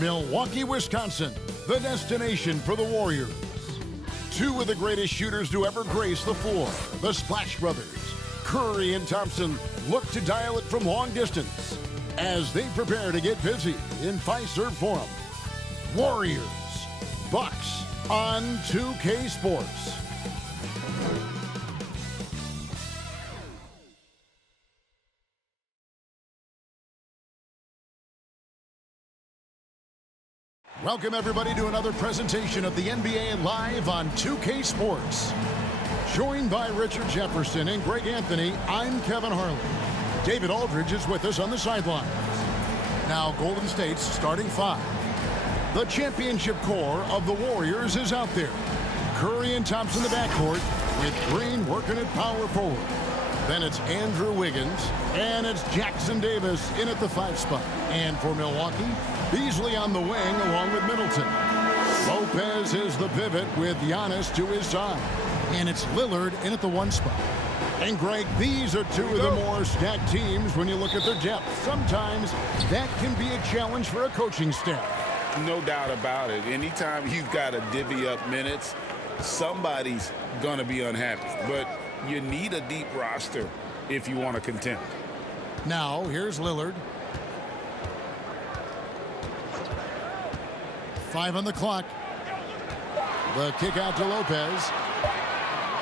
Milwaukee, Wisconsin, the destination for the Warriors. Two of the greatest shooters to ever grace the floor, the Splash Brothers, Curry and Thompson, look to dial it from long distance as they prepare to get busy in Fiserv Forum. Warriors, Bucks on 2K Sports. Welcome, everybody, to another presentation of the NBA Live on 2K Sports. Joined by Richard Jefferson and Greg Anthony, I'm Kevin Harlan. David Aldridge is with us on the sidelines. Now, Golden State's starting five. The championship core of the Warriors is out there. Curry and Thompson in the backcourt, with Green working at power forward. Then it's Andrew Wiggins, and it's Jackson Davis in at the 5 spot. And for Milwaukee, Beasley on the wing along with Middleton. Lopez is the pivot with Giannis to his side. And it's Lillard in at the 1 spot. And Greg, these are two of the more stacked teams when you look at their depth. Sometimes that can be a challenge for a coaching staff. No doubt about it. Anytime you've got to divvy up minutes, somebody's going to be unhappy. But you need a deep roster if you want to contend. Now, here's Lillard. 5 on the clock. The kick out to Lopez.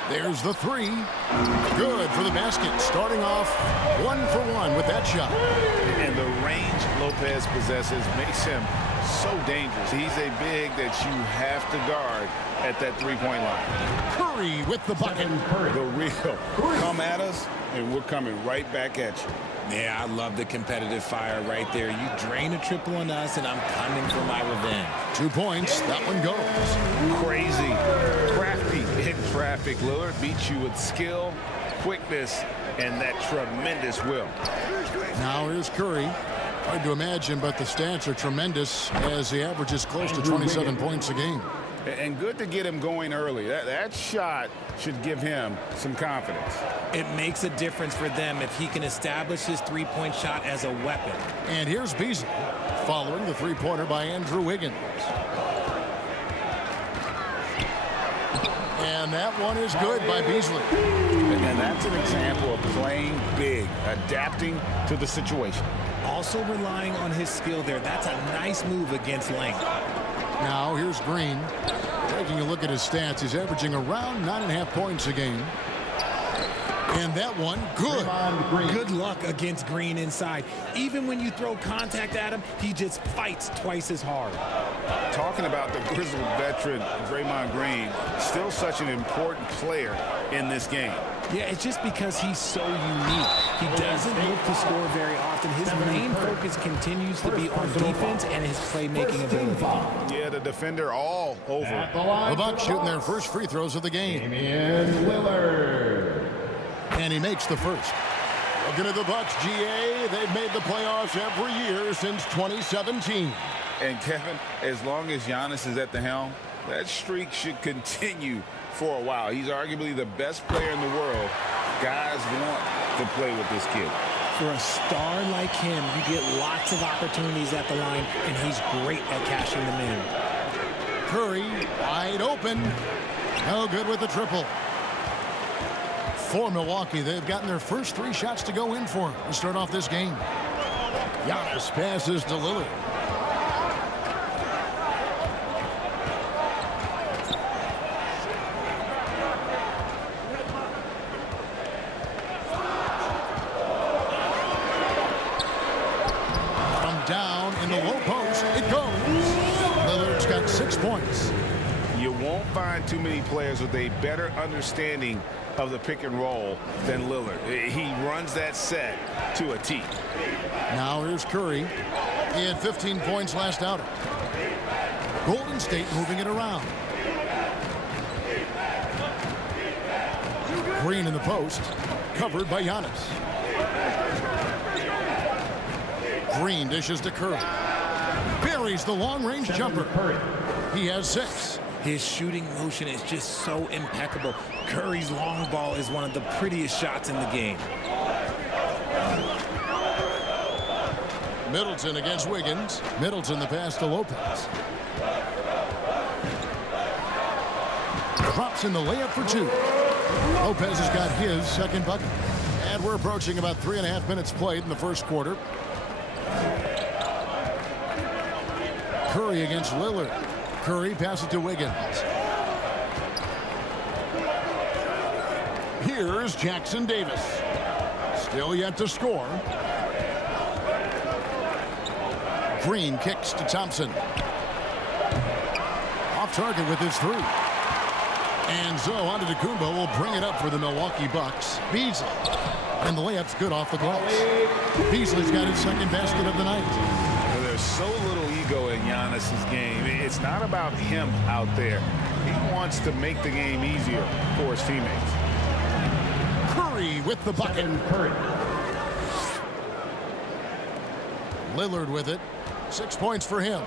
There's the 3. Good for the basket. Starting off 1 for 1 with that shot. And the range Lopez possesses makes him so dangerous. He's a big that you have to guard at that three-point line. Curry with the bucket. The real. Come at us, and we're coming right back at you. Yeah, I love the competitive fire right there. You drain a triple on us, and I'm coming for my revenge. 2 points. That one goes. Crazy. Crafty in traffic. Lillard beats you with skill, quickness, and that tremendous will. Now here's Curry. Hard to imagine, but the stats are tremendous as he averages close to 27 points a game. And good to get him going early. That shot should give him some confidence. It makes a difference for them if he can establish his three-point shot as a weapon. And here's Beasley, following the three-pointer by Andrew Wiggins. And that one is good by Beasley. And that's an example of playing big, adapting to the situation. Also relying on his skill there. That's a nice move against length. Now here's Green. Taking a look at his stats, he's averaging around 9.5 points a game. And that one, good. Good luck against Green inside. Even when you throw contact at him, he just fights twice as hard. Talking about the grizzled veteran, Draymond Green, still such an important player in this game. Yeah, it's just because he's so unique. He doesn't look to score very often. His main focus continues to be on defense and his playmaking ability. Yeah, the defender all over. The Bucks shooting their first free throws of the game. And he makes the first. Looking at the Bucks, GA, they've made the playoffs every year since 2017. And Kevin, as long as Giannis is at the helm, that streak should continue for a while. He's arguably the best player in the world. Guys want to play with this kid. For a star like him, you get lots of opportunities at the line, and he's great at cashing them in. Curry, wide open. No good with the triple. For Milwaukee, they've gotten their first 3 shots to go in for to start off this game. Giannis passes to Lillard. From down in the low post, it goes. Lillard's got 6 points. You won't find too many players with a better understanding of the pick and roll than Lillard. He runs that set to a T. Now here's Curry. He had 15 points last outing. Golden State moving it around. Green in the post, covered by Giannis. Green dishes to Curry. Buries the long-range jumper. He has 6. His shooting motion is just so impeccable. Curry's long ball is one of the prettiest shots in the game. Middleton against Wiggins. Middleton the pass to Lopez. Drops in the layup for two. Lopez has got his second bucket. And we're approaching about 3.5 minutes played in the first quarter. Curry against Lillard. Curry passes it to Wiggins. Here's Jackson Davis. Still yet to score. Green kicks to Thompson. Off target with his three. And so Antetokounmpo will bring it up for the Milwaukee Bucks. Beasley. And the layup's good off the glass. Beasley's got his second basket of the night. Well, there's so little ego in Giannis' game. It's not about him out there. He wants to make the game easier for his teammates. Curry with the bucket. Lillard with it. 6 points for him.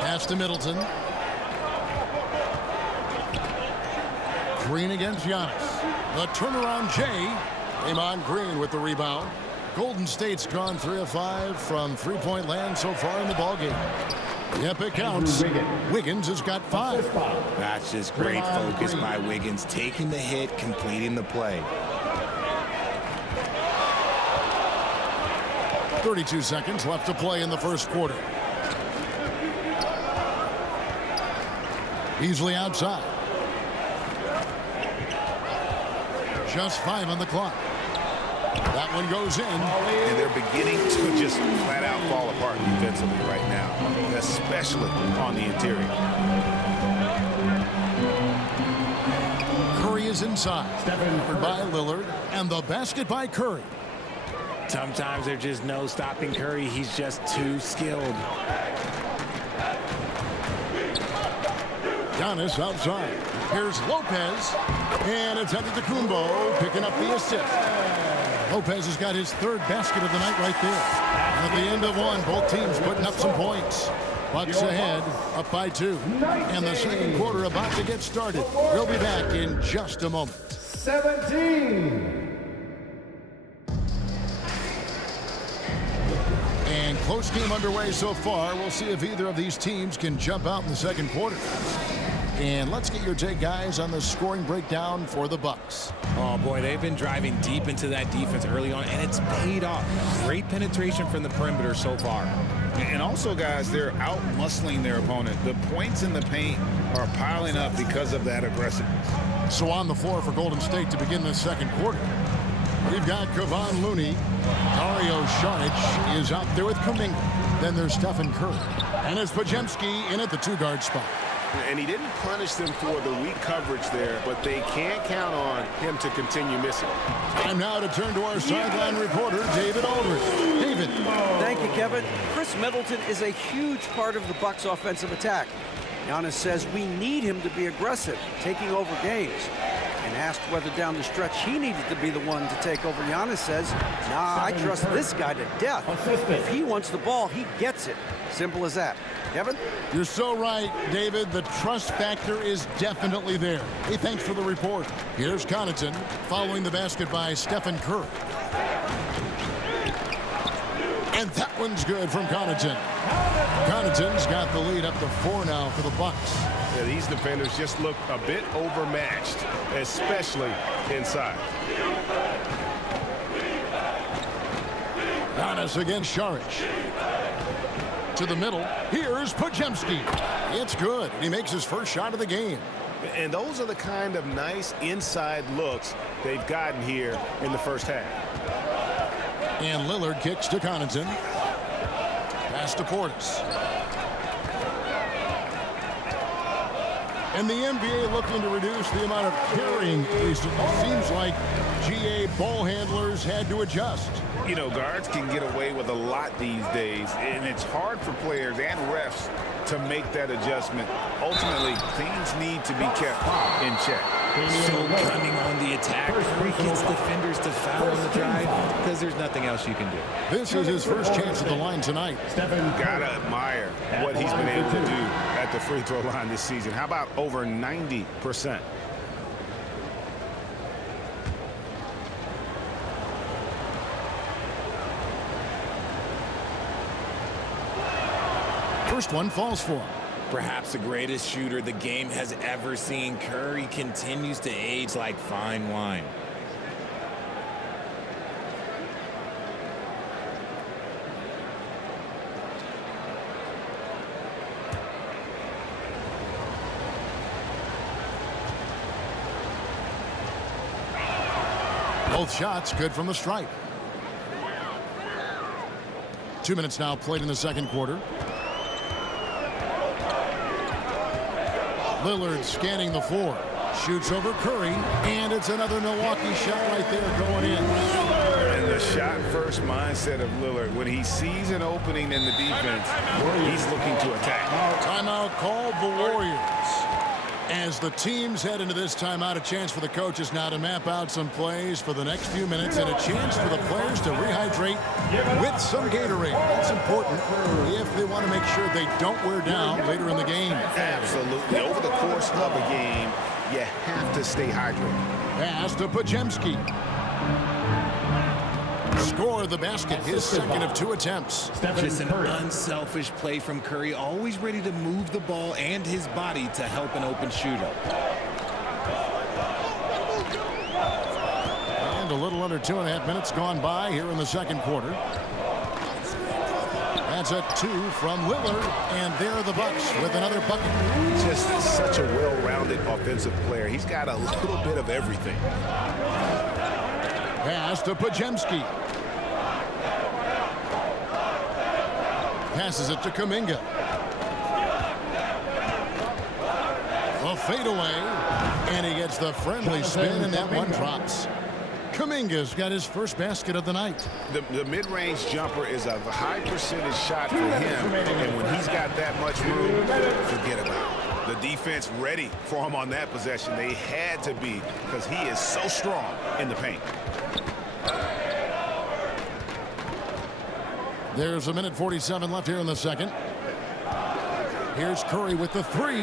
Pass to Middleton. Green against Giannis. The turnaround Jay. Draymond Green with the rebound. Golden State's gone 3 of 5 from three-point land so far in the ballgame. Yep, it counts. Wiggins has got 5. That's just great focus by Wiggins. Taking the hit, completing the play. 32 seconds left to play in the first quarter. Beasley outside. Just 5 on the clock. That one goes in. And they're beginning to just flat out fall apart defensively right now, especially on the interior. Curry is inside. Covered by Lillard. And the basket by Curry. Sometimes there's just no stopping Curry. He's just too skilled. Giannis outside. Here's Lopez. And it's Antetokounmpo picking up the assist. Lopez has got his third basket of the night right there. At the end of one, both teams putting up some points. Bucks ahead, up by 2. And the second quarter about to get started. We'll be back in just a moment. 17. And close game underway so far. We'll see if either of these teams can jump out in the second quarter. And let's get your take, guys, on the scoring breakdown for the Bucks. Oh, boy, they've been driving deep into that defense early on, and it's paid off. Great penetration from the perimeter so far. And also, guys, they're out-muscling their opponent. The points in the paint are piling up because of that aggressiveness. So on the floor for Golden State to begin the second quarter, we've got Kevon Looney. Dario Saric is out there with Kuminga. Then there's Stephen Curry. And it's Podziemski in at the 2-guard spot. And he didn't punish them for the weak coverage there, but they can't count on him to continue missing. Time now to turn to our sideline reporter, David Aldridge. David. Thank you, Kevin. Chris Middleton is a huge part of the Bucks' offensive attack. Giannis says we need him to be aggressive, taking over games. And asked whether down the stretch he needed to be the one to take over, Giannis says, nah, I trust this guy to death. If he wants the ball, he gets it. Simple as that. Kevin? You're so right, David. The trust factor is definitely there. Hey, thanks for the report. Here's Connaughton following the basket by Stephen Curry. And that one's good from Connaughton. Connaughton's got the lead up to 4 now for the Bucks. Yeah, these defenders just look a bit overmatched, especially inside. Giannis against Saric. To the middle. Here's Podziemski. It's good. He makes his first shot of the game. And those are the kind of nice inside looks they've gotten here in the first half. And Lillard kicks to Connaughton. Pass to Portis. And the NBA looking to reduce the amount of carrying recently. Seems like GA ball handlers had to adjust. You know, guards can get away with a lot these days, and it's hard for players and refs to make that adjustment. Ultimately, things need to be kept in check. So coming on the attack, Curry gets defenders to foul on the drive because there's nothing else you can do. This is his first chance at the line tonight. Gotta admire what he's been able to do at the free throw line this season. How about over 90%? first one falls for him. Perhaps the greatest shooter the game has ever seen, Curry continues to age like fine wine. Both shots good from the stripe. 2 minutes now played in the second quarter. Lillard scanning the floor. Shoots over Curry, and it's another Milwaukee shot right there going in. And the shot-first mindset of Lillard. When he sees an opening in the defense, he's looking to attack. Timeout called the Warriors. As the teams head into this timeout, a chance for the coaches now to map out some plays for the next few minutes and a chance for the players to rehydrate with some Gatorade. That's important if they want to make sure they don't wear down later in the game. Absolutely. Over the course of a game, you have to stay hydrated. Pass to Pajemski. Score the basket, his second of 2 attempts. Just an unselfish play from Curry, always ready to move the ball and his body to help an open shooter. And a little under 2.5 minutes gone by here in the second quarter. That's a 2 from Lillard, and there are the Bucks with another bucket. Just such a well-rounded offensive player. He's got a little bit of everything. Pass to Pajemski. Passes it to Kuminga. A fadeaway, and he gets the friendly spin, and that one drops. Kuminga's got his first basket of the night. The mid-range jumper is a high percentage shot for him, and when he's got that much room, forget about it. The defense ready for him on that possession. They had to be, because he is so strong in the paint. There's 1:47 left here in the second. Here's Curry with the 3.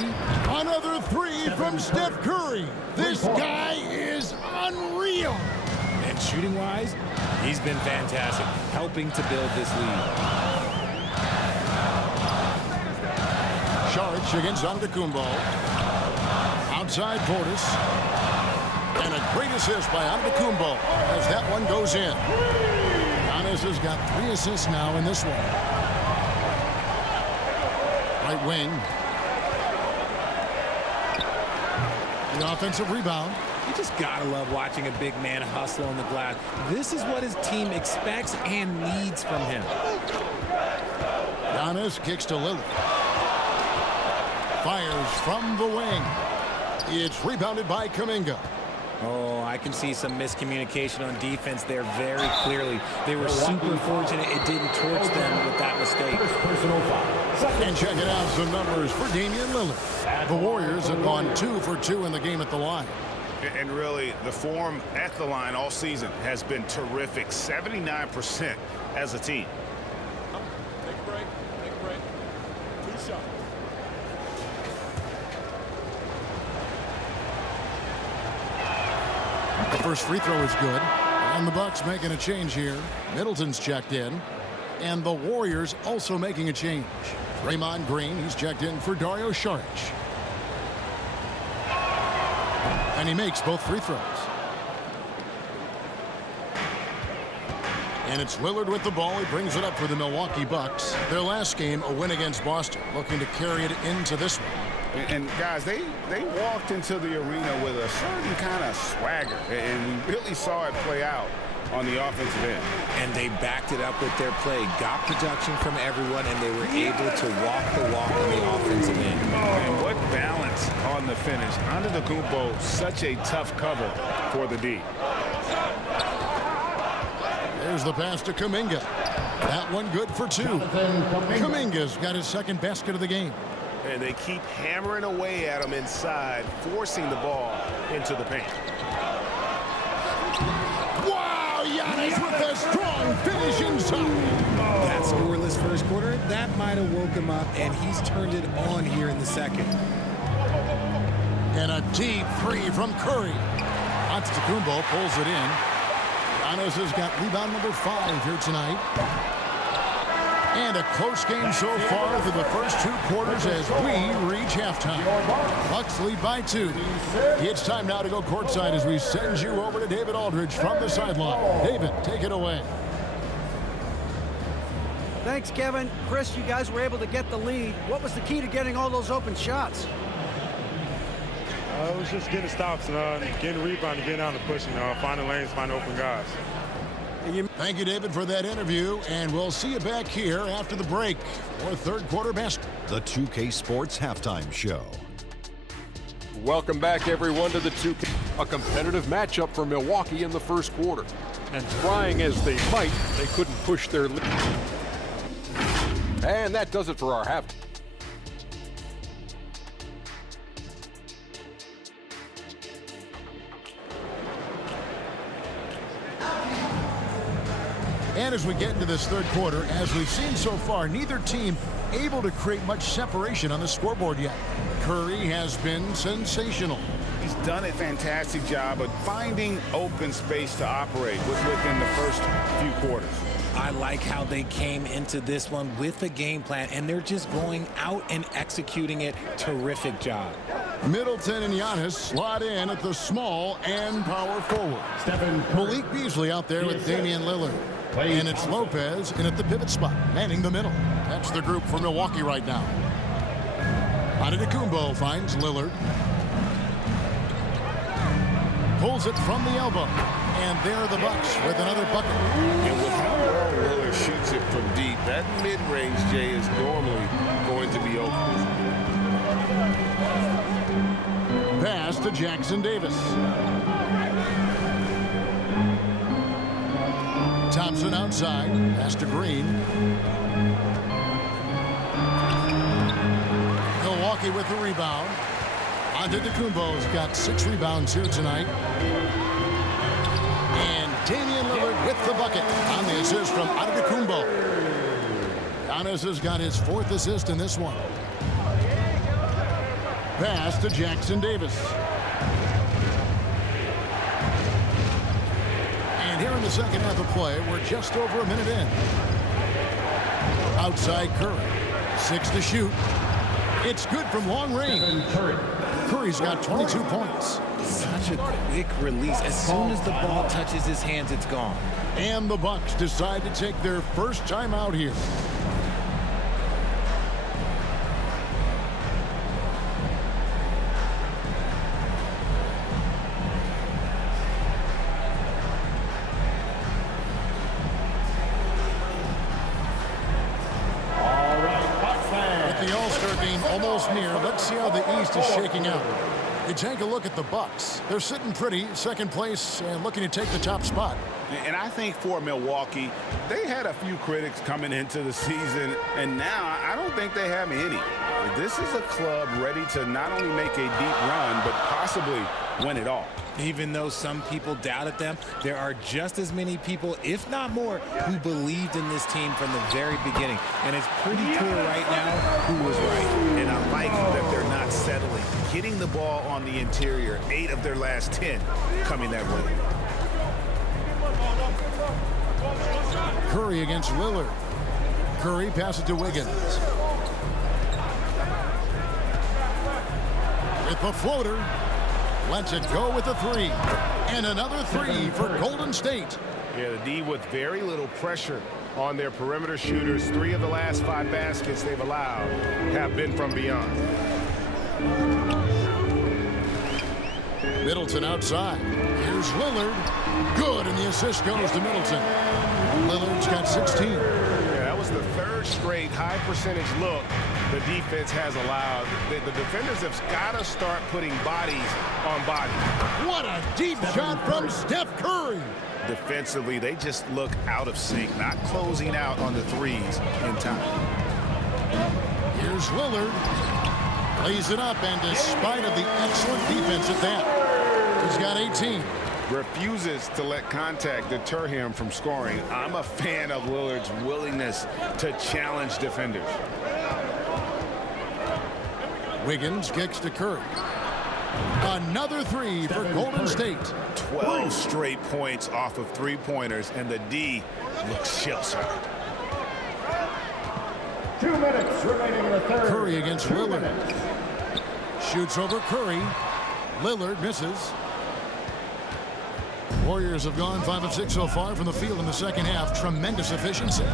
Another 3 from Steph Curry. This guy is unreal. And shooting-wise, he's been fantastic, helping to build this lead. Charge against Antetokounmpo. Outside Portis. And a great assist by Antetokounmpo as that one goes in. Giannis has got 3 assists now in this one. Right wing. The offensive rebound. You just gotta love watching a big man hustle on the glass. This is what his team expects and needs from him. Giannis kicks to Lillard. Fires from the wing. It's rebounded by Kuminga. Oh, I can see some miscommunication on defense there very clearly. They were super fortunate it didn't torch them with that mistake. And checking out some numbers for Damian Lillard. The Warriors have gone 2 for 2 in the game at the line. And really, the form at the line all season has been terrific. 79% as a team. Take a break. Take a break. 2 shots. The first free throw is good. And the Bucks making a change here. Middleton's checked in. And the Warriors also making a change. Draymond Green, he's checked in for Dario Saric. And he makes both free throws. And it's Lillard with the ball. He brings it up for the Milwaukee Bucks. Their last game, a win against Boston, looking to carry it into this one. And guys, they walked into the arena with a certain kind of swagger, and we really saw it play out on the offensive end. And they backed it up with their play, got production from everyone, and they were able to walk the walk on the offensive end. And what balance on the finish. Antetokounmpo, such a tough cover for the D. There's the pass to Kuminga. That one good for 2. Kuminga's got his second basket of the game. And they keep hammering away at him inside, forcing the ball into the paint. Wow, Giannis with a strong finish inside. That scoreless first quarter, that might have woke him up, and he's turned it on here in the second. And a deep 3 from Curry. Antetokounmpo pulls it in. Giannis has got rebound number 5 here tonight. And a close game so far through the first 2 quarters as we reach halftime. Bucks lead by 2. It's time now to go courtside as we send you over to David Aldridge from the sideline. David, take it away. Thanks, Kevin. Chris, you guys were able to get the lead. What was the key to getting all those open shots? It was just getting stops and getting rebound and getting out and pushing, finding lanes, finding open guys. Thank you, David, for that interview, and we'll see you back here after the break for third quarter basketball. The 2K Sports Halftime Show. Welcome back, everyone, to the 2K. A competitive matchup for Milwaukee in the first quarter. And trying as they might, they couldn't push their lead. And that does it for our half. And as we get into this third quarter, as we've seen so far, neither team able to create much separation on the scoreboard yet. Curry has been sensational. He's done a fantastic job of finding open space to operate within the first few quarters. I like how they came into this one with a game plan, and they're just going out and executing it. Terrific job. Middleton and Giannis slot in at the small and power forward. Malik Beasley out there with Damian Lillard. And it's Lopez in at the pivot spot, manning the middle. That's the group for Milwaukee right now. Antetokounmpo finds Lillard. Pulls it from the elbow. And there are the Bucks with another bucket. And with how well Lillard shoots it from deep, that mid-range, Jay, is normally going to be open. Pass to Jackson Davis. Thompson outside. Pass to Green. Milwaukee with the rebound. Antetokounmpo's got 6 rebounds here tonight. And Damian Lillard with the bucket on the assist from Antetokounmpo. Giannis has got his 4th assist in this one. Pass to Jackson Davis. And here in the second half of play, we're just over a minute in. Outside Curry. 6 to shoot. It's good from long range. Curry's got 22 points. Such a quick release. As soon as the ball touches his hands, it's gone. And the Bucks decide to take their first time out here. Almost near. Let's see how the East is shaking out. You take a look at the Bucks. They're sitting pretty, second place, and looking to take the top spot. And I think for Milwaukee, they had a few critics coming into the season, and now I don't think they have any. This is a club ready to not only make a deep run, but possibly win it all. Even though some people doubted them, there are just as many people, if not more, who believed in this team from the very beginning. And it's pretty clear right now who was right. And I like that they're not settling. Hitting the ball on the interior, 8 of their last 10 coming that way. Curry against Lillard. Curry passes to Wiggins. With the floater. Lets it go with a 3. And another 3 for Golden State. Yeah, the D with very little pressure on their perimeter shooters. 3 of the last 5 baskets they've allowed have been from beyond. Middleton outside. Here's Lillard. Good, and the assist goes to Middleton. Lillard's got 16. Yeah, that was the 3rd straight high percentage look the defense has allowed. The defenders have got to start putting bodies on bodies. What a deep shot from Steph Curry. Defensively, they just look out of sync, not closing out on the 3s in time. Here's Lillard. Lays it up, and despite of the excellent defense at that, he's got 18. Refuses to let contact deter him from scoring. I'm a fan of Lillard's willingness to challenge defenders. Wiggins kicks to Curry. Another 3 for Golden State. 12 straight points off of 3-pointers, and the D looks shell-shocked. 2 minutes remaining in the third. Curry against Lillard. Shoots over Curry. Lillard misses. Warriors have gone 5 of 6 so far from the field in the second half. Tremendous efficiency.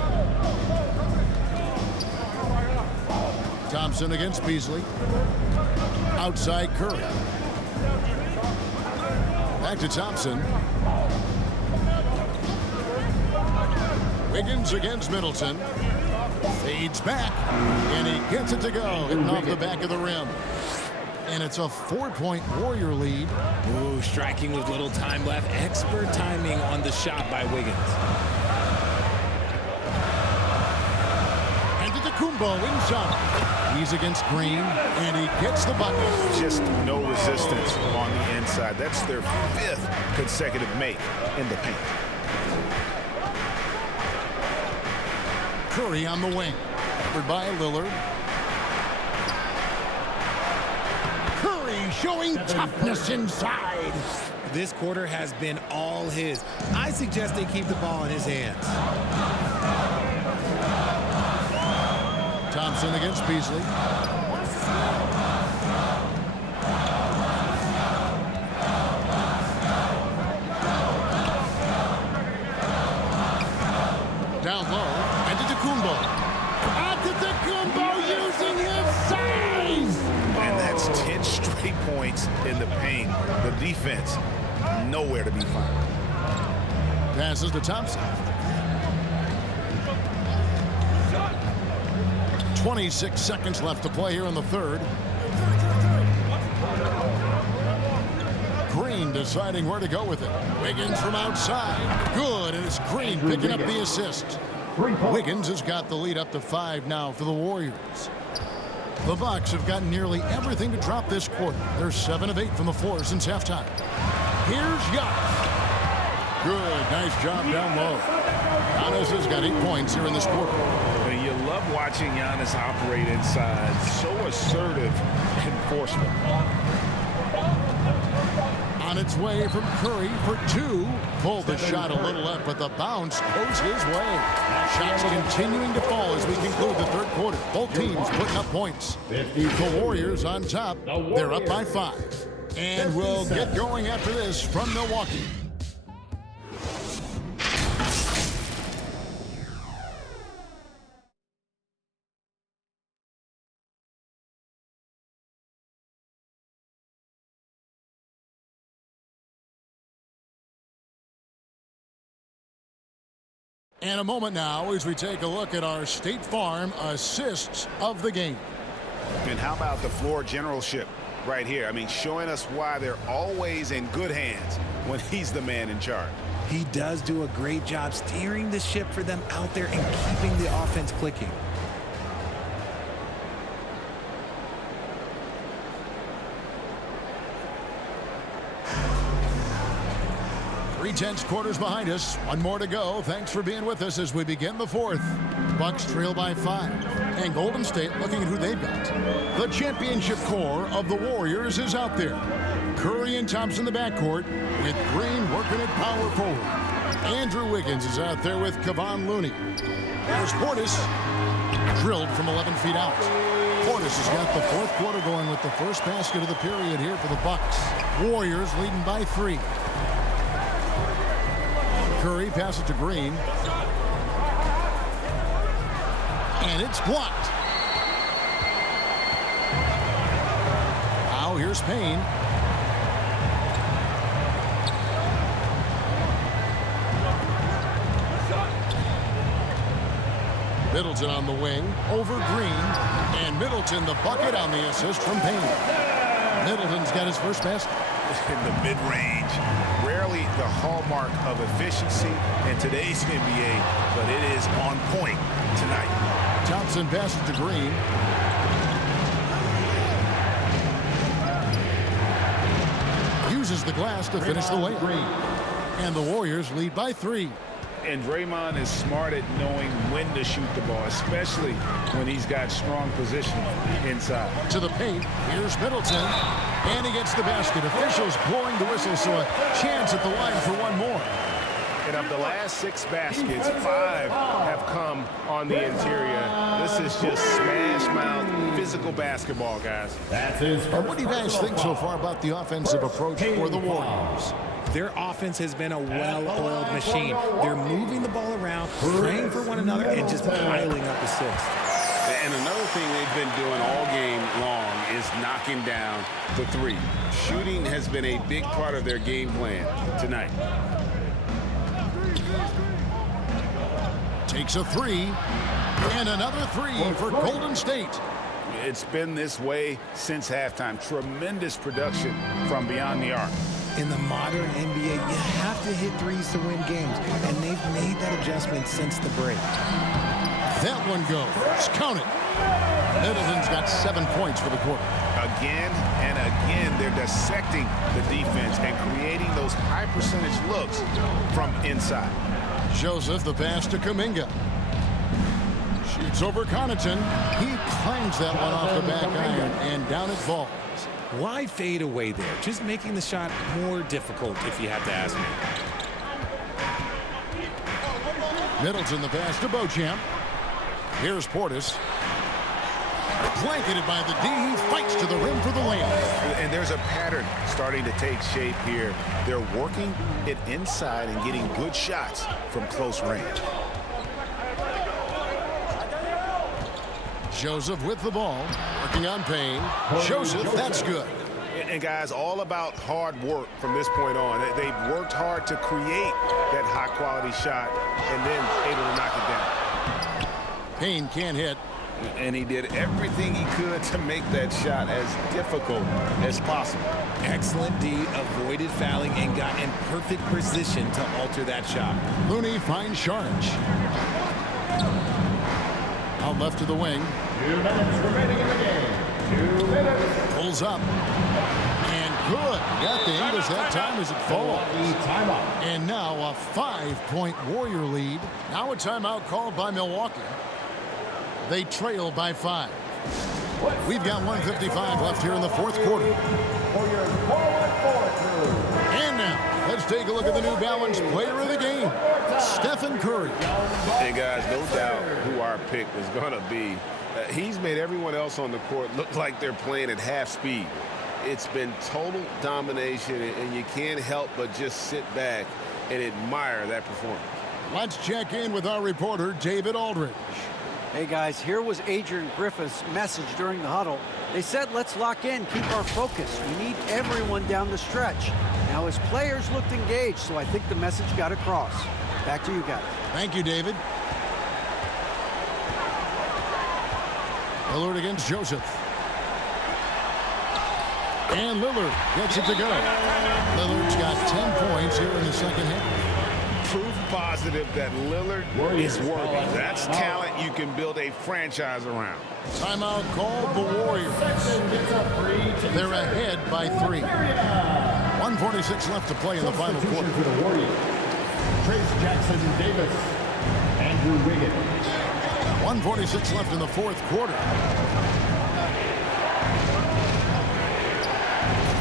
Thompson against Beasley. Outside Curry. Back to Thompson. Wiggins against Middleton. Fades back. And he gets it to go. Hitting off the back of the rim. And it's a 4-point Warrior lead. Ooh, striking with little time left. Expert timing on the shot by Wiggins. Antetokounmpo inside. He's against Green, and he gets the bucket. Just no resistance on the inside. That's their 5th consecutive make in the paint. Curry on the wing. Covered by Lillard. Curry showing toughness inside. This quarter has been all his. I suggest they keep the ball in his hands. Thompson against Beasley. Down low. Antetokounmpo. Antetokounmpo using his size. And that's 10 straight points in the paint. The defense, nowhere to be found. Passes to Thompson. 26 seconds left to play here in the third. Green deciding where to go with it. Wiggins from outside. Good, and it's Green picking up the assist. Wiggins has got the lead up to 5 now for the Warriors. The Bucks have gotten nearly everything to drop this quarter. They're 7 of 8 from the floor since halftime. Here's Giannis. Good, nice job down low. Giannis has got 8 points here in this quarter. And you love watching Giannis operate inside. So assertive enforcement. On its way from Curry for 2. Pulled the shot a little up, but the bounce goes his way. Shots continuing to fall as we conclude the third quarter. Both teams putting up points. The Warriors on top. They're up by 5. And we'll get going after this from Milwaukee. And a moment now as we take a look at our State Farm assists of the game. And how about the floor generalship right here? I mean, showing us why they're always in good hands when he's the man in charge. He does do a great job steering the ship for them out there and keeping the offense clicking. 3/10 quarters behind us. One more to go. Thanks for being with us as we begin the fourth. Bucks trail by 5. And Golden State looking at who they've got. The championship core of the Warriors is out there. Curry and Thompson in the backcourt with Green working at power forward. Andrew Wiggins is out there with Kevon Looney. There's Portis. Drilled from 11 feet out. Portis has got the fourth quarter going with the first basket of the period here for the Bucks. Warriors leading by 3. Curry passes to Green. And it's blocked. Now here's Payne. Middleton on the wing, over Green, and Middleton the bucket on the assist from Payne. Middleton's got his first basket. In the mid-range, rarely the hallmark of efficiency in today's NBA, but it is on point tonight. Thompson passes to Green. Uses the glass to finish the layup. And the Warriors lead by 3. And Draymond is smart at knowing when to shoot the ball, especially when he's got strong position inside. To the paint, here's Middleton, and he gets the basket. Officials blowing the whistle, so a chance at the line for one more. And of the last 6 baskets, 5 have come on the interior. This is just smash mouth physical basketball, guys. And what do you guys think so far about the offensive approach for the Warriors? Their offense has been a well-oiled machine. They're moving the ball around, playing for one another, and just piling up assists. And another thing they've been doing all game long is knocking down the three. Shooting has been a big part of their game plan tonight. Takes a three, and another three for Golden State. It's been this way since halftime. Tremendous production from beyond the arc. In the modern NBA, you have to hit threes to win games, and they've made that adjustment since the break. That one goes. Count it. Middleton's got 7 points for the quarter. Again and again, they're dissecting the defense and creating those high percentage looks from inside. Joseph, the pass to Kuminga. Shoots over Connaughton. He climbs that one off the back iron, and down it falls. Why fade away there? Just making the shot more difficult, if you have to ask me. Middleton, the pass to Beauchamp. Here's Portis. Blanketed by the D. He fights to the rim for the layup. And there's a pattern starting to take shape here. They're working it inside and getting good shots from close range. Joseph with the ball, working on Payne. Joseph, that's good. And guys, all about hard work from this point on. They've worked hard to create that high-quality shot and then able to knock it down. Payne can't hit. And he did everything he could to make that shot as difficult as possible. Excellent D, avoided fouling, and got in perfect position to alter that shot. Looney finds Sharge. Out left to the wing. 2 minutes remaining in the game. 2 minutes. Pulls up. And good. Got the English that time as it falls. Timeout. And now a 5-point Warrior lead. Now a timeout called by Milwaukee. They trail by 5. We've got 1:55 left here in the fourth quarter. And now, let's take a look at the New Balance player of the game, Stephen Curry. Hey, guys, no doubt who our pick was going to be. He's made everyone else on the court look like they're playing at half speed. It's been total domination, and you can't help but just sit back and admire that performance. Let's check in with our reporter, David Aldridge. Hey guys, here was Adrian Griffin's message during the huddle. They said, let's lock in, keep our focus. We need everyone down the stretch. Now his players looked engaged, so I think the message got across. Back to you guys. Thank you, David. Lillard against Joseph. And Lillard gets it to go. Lillard's got 10 points here in the second half. Proof positive that Lillard is worthy. That's talent you can build a franchise around. Timeout called the Warriors. They're ahead by 3. 1:46 left to play in the final quarter. For the Warriors, Trace Jackson Davis, Andrew Wiggins. 1:46 left in the fourth quarter.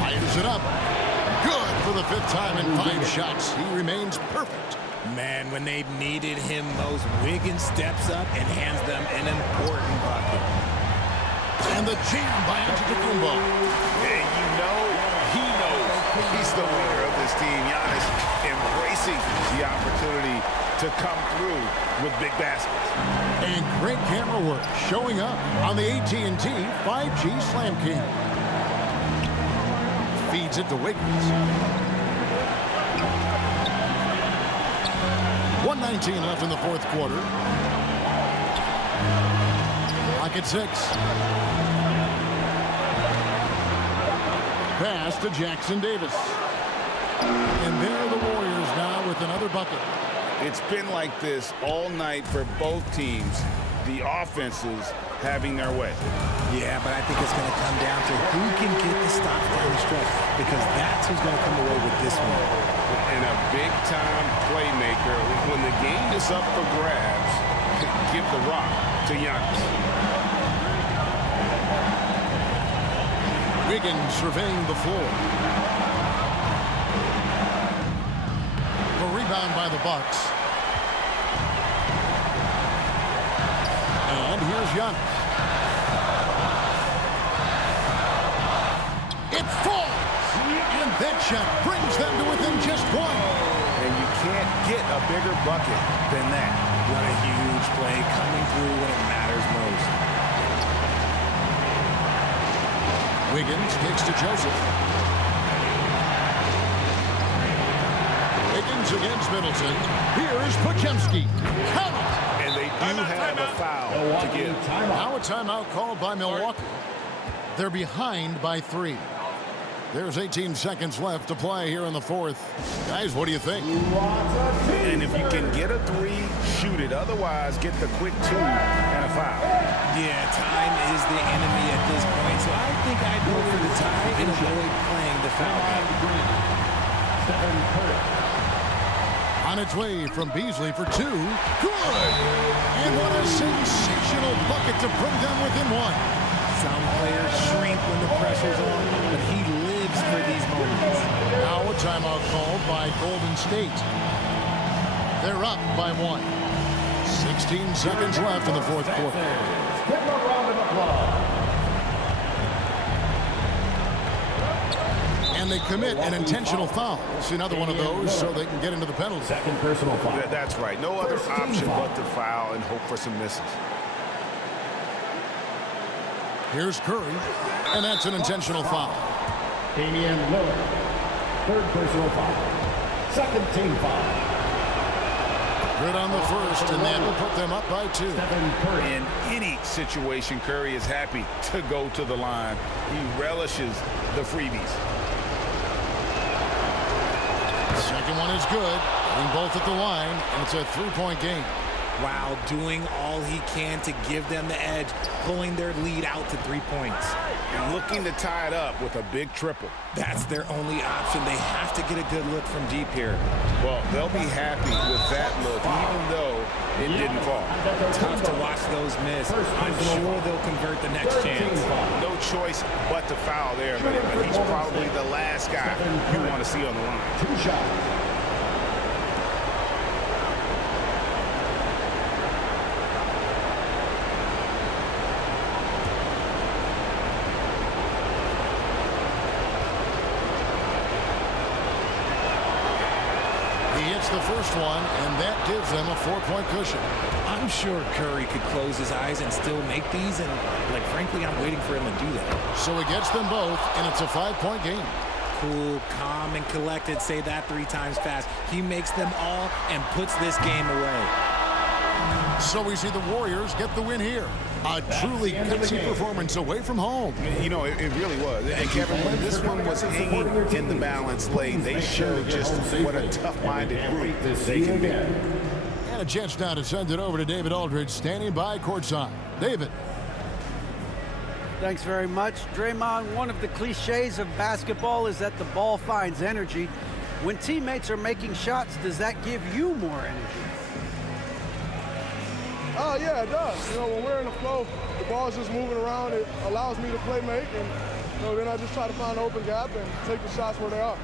Fires it up. Good for the 5th time in 5 shots. He remains perfect. Man, when they needed him most, Wiggins steps up and hands them an important bucket. And the jam by Antetokounmpo. And you know, he knows he's the leader of this team. Giannis embracing the opportunity to come through with big baskets. And great camera work showing up on the AT&T 5G Slam King. Feeds it to Wiggins. 1:19 left in the fourth quarter. Clock at 6. Pass to Jackson Davis. And there are the Warriors now with another bucket. It's been like this all night for both teams. The offenses having their way. Yeah, but I think it's going to come down to who can get the stops down the stretch, because that's who's going to come away with this one. And a big-time playmaker. When the game is up for grabs, give the rock to Giannis. Wiggins surveying the floor. The rebound by the Bucks. And here's Giannis. It falls! And that shot brings them to within just one. And you can't get a bigger bucket than that. What a huge play coming through when it matters most. Wiggins kicks to Joseph. Wiggins against Middleton. Here's Podziemski. Count it! And they do have a foul to give. Now a timeout called by Milwaukee. They're behind by 3. There's 18 seconds left to play here in the fourth. Guys, what do you think? And if you can get a 3, shoot it. Otherwise, get the quick 2 and a foul. Yeah, time is the enemy at this point, so I think I'd go for the tie and avoid playing the foul game. On its way from Beasley for 2. Good! And what a sensational bucket to bring them within 1. Some players shrink when the pressure's on, but he lives for these moments. Now a timeout called by Golden State. They're up by 1. 16 seconds left in the fourth quarter. Give them a round of applause. And they commit an intentional foul. See another one of those so they can get into the penalty. Second personal foul. That's right. No other option but to foul and hope for some misses. Here's Curry, and that's an intentional foul. Damian Lillard. Third personal foul. Second team foul. Good on the first, and that will put them up by 2. In any situation, Curry is happy to go to the line. He relishes the freebies. Second one is good. Getting both at the line, and it's a 3-point game. Wow, doing all he can to give them the edge, pulling their lead out to 3 points. Looking to tie it up with a big triple. That's their only option. They have to get a good look from deep here. Well, they'll be happy with that look, even though it didn't fall. Tough to watch those miss. I'm sure they'll convert the next chance. No choice but to foul there, but he's probably the last guy you want to see on the line. 2 shots. The first one, and that gives them a 4-point cushion. I'm sure Curry could close his eyes and still make these, and, like, frankly, I'm waiting for him to do that. So he gets them both, and it's a 5-point game. Cool, calm, and collected. Say that 3 times fast. He makes them all and puts this game away. So we see the Warriors get the win here. A truly gutsy performance away from home. You know, it really was. And Kevin, when this one was hanging in the balance lane, they showed just what a tough-minded group they can be. And a chance now to send it over to David Aldridge, standing by courtside. David. Thanks very much. Draymond, one of the cliches of basketball is that the ball finds energy. When teammates are making shots, does that give you more energy? Oh, yeah, it does. You know, when we're in the flow, the ball's just moving around. It allows me to play make, and, you know, then I just try to find an open gap and take the shots where they are.